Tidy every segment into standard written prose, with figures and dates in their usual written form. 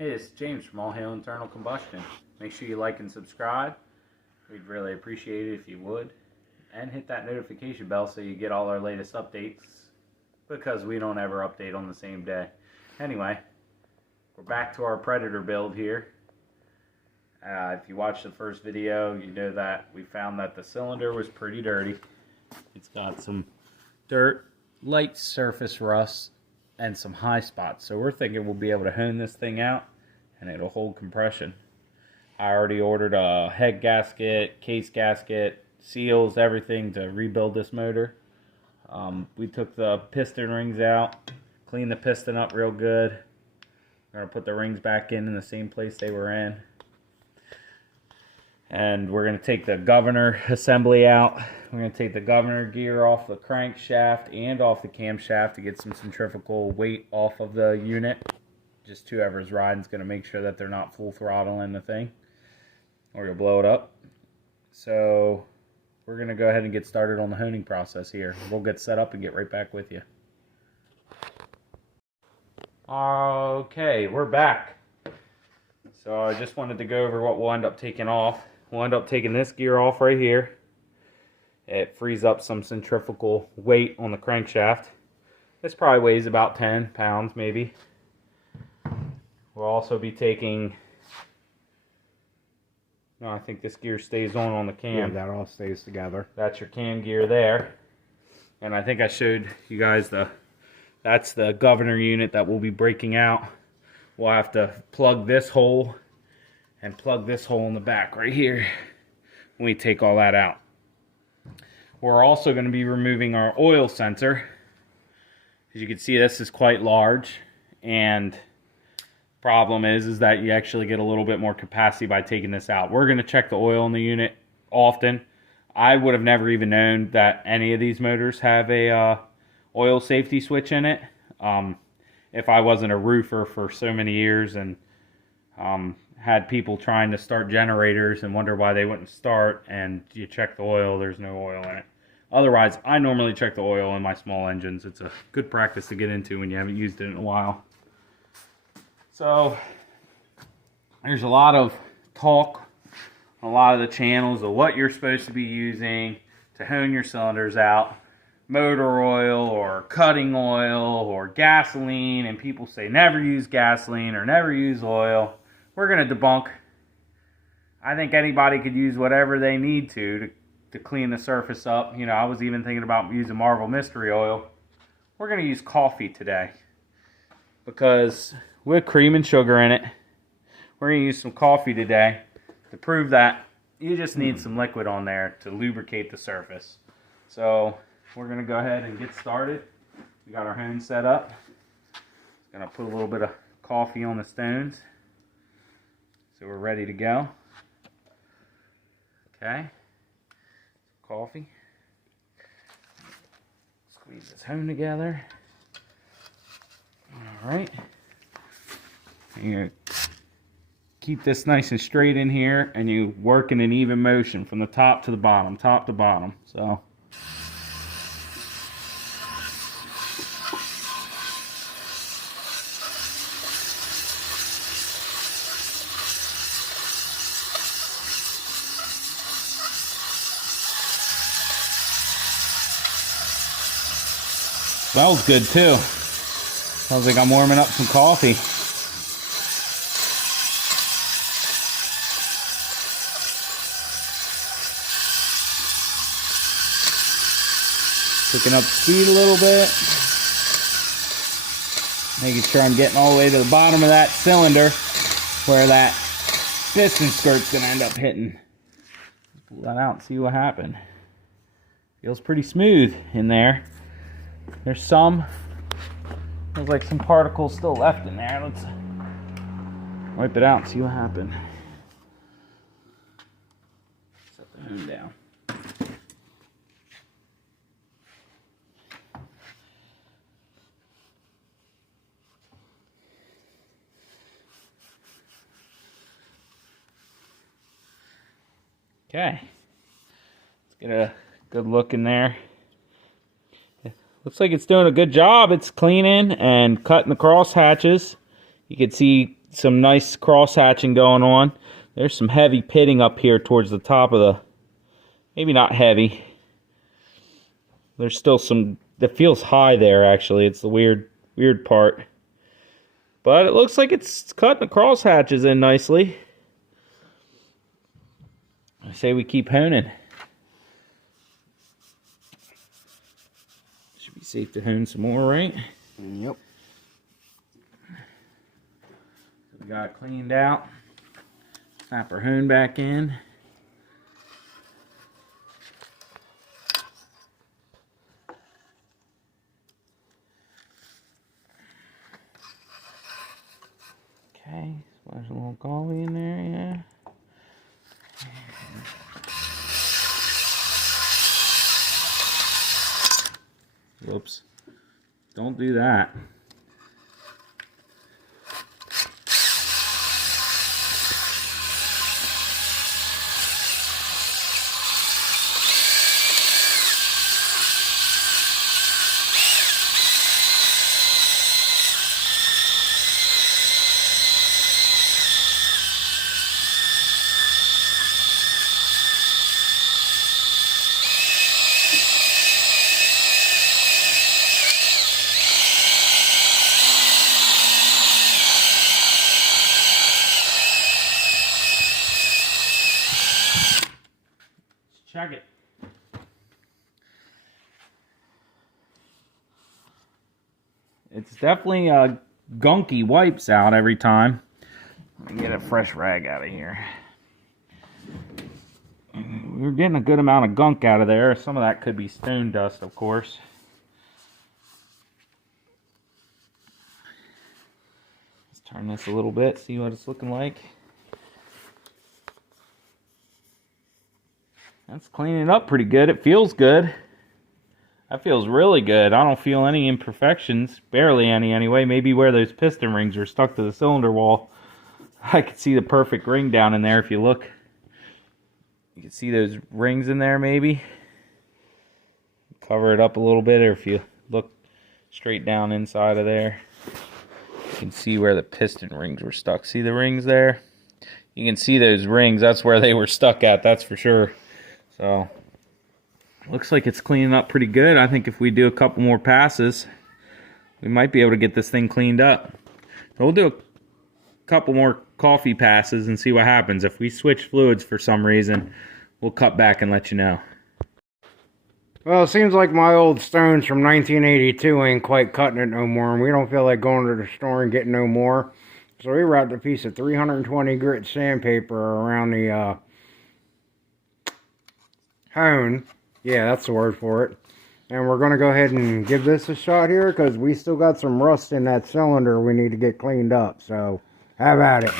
Hey, it's James from All Hail Internal Combustion. Make sure you like and subscribe. We'd really appreciate it if you would. And hit that notification bell so you get all our latest updates, because we don't ever update on the same day. Anyway, we're back to our Predator build here. If you watched the first video, you know that we found that the cylinder was pretty dirty. It's got some dirt, light surface rust, and some high spots. So we're thinking we'll be able to hone this thing out and it'll hold compression. I already ordered a head gasket, case gasket, seals, everything to rebuild this motor. We took the piston rings out, cleaned the piston up real good. We're going to put the rings back in the same place they were in. And we're going to take the governor assembly out. We're going to take the governor gear off the crankshaft and off the camshaft to get some centrifugal weight off of the unit. Just whoever's riding is going to make sure that they're not full throttling the thing, or you'll blow it up. So we're going to go ahead and get started on the honing process here. We'll get set up and get right back with you. Okay, we're back. So I just wanted to go over what we'll end up taking off. We'll end up taking this gear off right here. It frees up some centrifugal weight on the crankshaft. This probably weighs about 10 pounds maybe. We'll also be taking, no, I think this gear stays on the cam. Yeah, that all stays together. That's your cam gear there. And I think I showed you guys that's the governor unit that we'll be breaking out. We'll have to plug this hole and plug this hole in the back right here when we take all that out. We're also going to be removing our oil sensor. As you can see, this is quite large, and problem is that you actually get a little bit more capacity by taking this out. We're going to check the oil in the unit often. I would have never even known that any of these motors have a oil safety switch in it. If I wasn't a roofer for so many years and had people trying to start generators and wonder why they wouldn't start, and you check the oil, there's no oil in it. Otherwise, I normally check the oil in my small engines. It's a good practice to get into when you haven't used it in a while. So there's a lot of talk on a lot of the channels of what you're supposed to be using to hone your cylinders out. Motor oil or cutting oil or gasoline, and people say never use gasoline or never use oil. We're going to debunk. I think anybody could use whatever they need to clean the surface up. You know, I was even thinking about using Marvel Mystery Oil. We're going to use coffee today, because with cream and sugar in it, we're going to use some coffee today to prove that you just need some liquid on there to lubricate the surface. So we're going to go ahead and get started. We got our hone set up. Going to put a little bit of coffee on the stones, so we're ready to go. Okay. Coffee. Squeeze this hone together. Alright. You keep this nice and straight in here, and you work in an even motion from the top to the bottom, top to bottom. So smells good too. Sounds like I'm warming up some coffee. Picking up speed a little bit. Making sure I'm getting all the way to the bottom of that cylinder where that piston skirt's going to end up hitting. Pull that out and see what happened. Feels pretty smooth in there. There's like some particles still left in there. Let's wipe it out and see what happened. Set the hone down. Okay. Let's get a good look in there. Looks like it's doing a good job. It's cleaning and cutting the cross hatches. You can see some nice cross hatching going on. There's some heavy pitting up here towards the top of the, maybe not heavy. There's still some, that feels high there actually. It's the weird part. But it looks like it's cutting the cross hatches in nicely. I say we keep honing. Should be safe to hone some more, right? Yep. We got it cleaned out. Snap our hone back in. Okay, splash a little coffee in there, yeah. Whoops. Don't do that. Check it. It's definitely gunky wipes out every time. Let me get a fresh rag out of here. We're getting a good amount of gunk out of there. Some of that could be stone dust, of course. Let's turn this a little bit, see what it's looking like. That's cleaning up pretty good. It feels good. That feels really good. I don't feel any imperfections. Barely any anyway. Maybe where those piston rings are stuck to the cylinder wall. I could see the perfect ring down in there if you look. You can see those rings in there maybe. Cover it up a little bit, or if you look straight down inside of there, you can see where the piston rings were stuck. See the rings there? You can see those rings. That's where they were stuck at, that's for sure. So, looks like it's cleaning up pretty good. I think if we do a couple more passes, we might be able to get this thing cleaned up. So we'll do a couple more coffee passes and see what happens. If we switch fluids for some reason, we'll cut back and let you know. Well, it seems like my old stones from 1982 ain't quite cutting it no more, and we don't feel like going to the store and getting no more. So we wrapped a piece of 320 grit sandpaper around the hone. Yeah, that's the word for it. And we're going to go ahead and give this a shot here because we still got some rust in that cylinder we need to get cleaned up. So, have at it.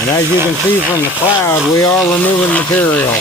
And as you can see from the cloud, we are removing material.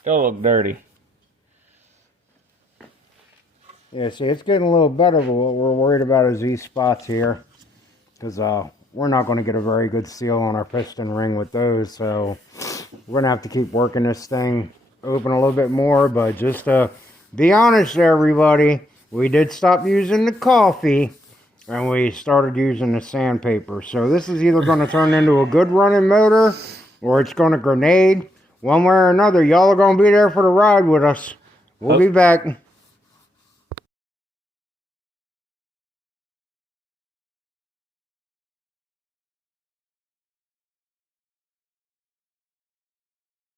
Still look dirty. Yeah, see, it's getting a little better, but what we're worried about is these spots here. Because we're not going to get a very good seal on our piston ring with those. So we're going to have to keep working this thing open a little bit more. But just to be honest, everybody, we did stop using the coffee. And we started using the sandpaper. So this is either going to turn into a good running motor, or it's going to grenade. One way or another, y'all are going to be there for the ride with us. We'll be back.